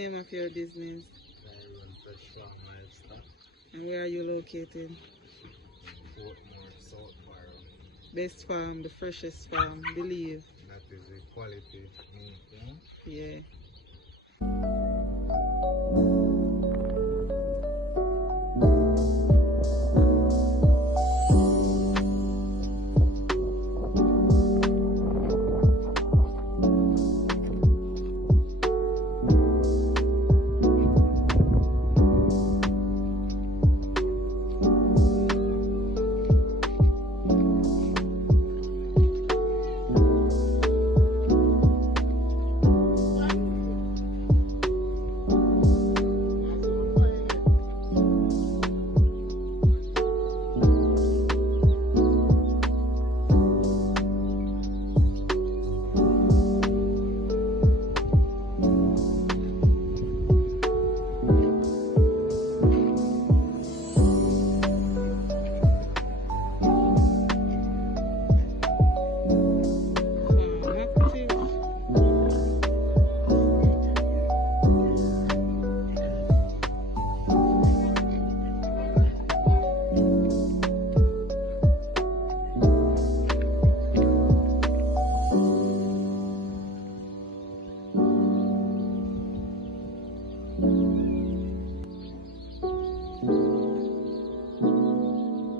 Name of your business I run Fresh Farm Livestock, and where are you located? Portmore, South Barrow. Best farm, the freshest farm, believe. That is the quality meat, you know? Yeah.